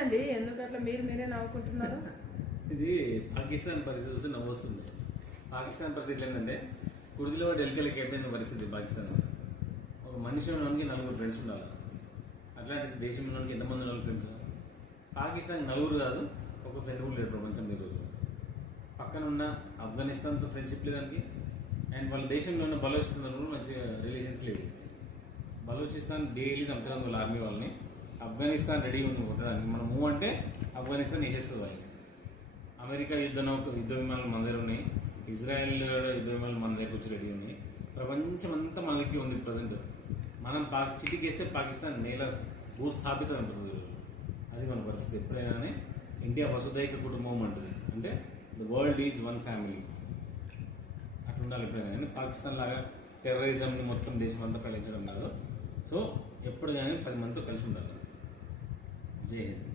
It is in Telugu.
ఏమైందండి? ఎందుకు అట్లా మీరే నవ్వుకుంటున్నారు? ఇది పాకిస్తాన్ పరిస్థితి చూస్తే నవ్వు వస్తుంది. పాకిస్తాన్ పరిస్థితి ఏంటంటే కుర్దిలో డెలికలకి అయిపోయింది పరిస్థితి. పాకిస్తాన్ ఒక మనిషి ఉన్నవానికి 4 ఫ్రెండ్స్ ఉండాలి. అట్లాంటి దేశం ఉన్నవానికి ఎంతమంది 4 ఫ్రెండ్స్? పాకిస్తాన్ 4 కాదు, ఒక ఫ్రెండ్ కూడా లేడు ప్రపంచం ఈరోజు. పక్కన ఉన్న ఆఫ్ఘనిస్తాన్తో ఫ్రెండ్షిప్ లేదానికి, అండ్ వాళ్ళ దేశంలో ఉన్న బలోచిస్తాన్ కూడా మంచిగా రిలేషన్స్ లేవు. బలోచిస్తాన్ డైలీ చంపుతుంది వాళ్ళ ఆర్మీ వాళ్ళని. ఆఫ్ఘనిస్తాన్ రెడీ ఉంది కొట్టడానికి. మనం మూవ్ అంటే ఆఫ్ఘనిస్తాన్ వేసేస్తుంది వాళ్ళని. అమెరికా యుద్ధ విమానాలు మన దగ్గర ఉన్నాయి. ఇజ్రాయెల్ యుద్ధ విమానాలు మన దగ్గర వచ్చి రెడీ ఉన్నాయి. ప్రపంచం అంతా మనకి ఉంది ప్రజెంట్. మనం చిటికేస్తే పాకిస్తాన్ నేల భూస్థాపితం అయిపోతుంది. అది మన పరిస్థితి. ఎప్పుడైనా ఇండియా వసుదైక కుటుంబం అంటుంది. అంటే the world is one family. అట్లా ఉండాలి ఎప్పుడైనా. కానీ పాకిస్తాన్ లాగా టెర్రరిజంని మొత్తం దేశం అంతా ఫెలించడం కాదు. సో ఎప్పుడు కానీ 10 మందితో కలిసి ఉండాలి. జై హింద్.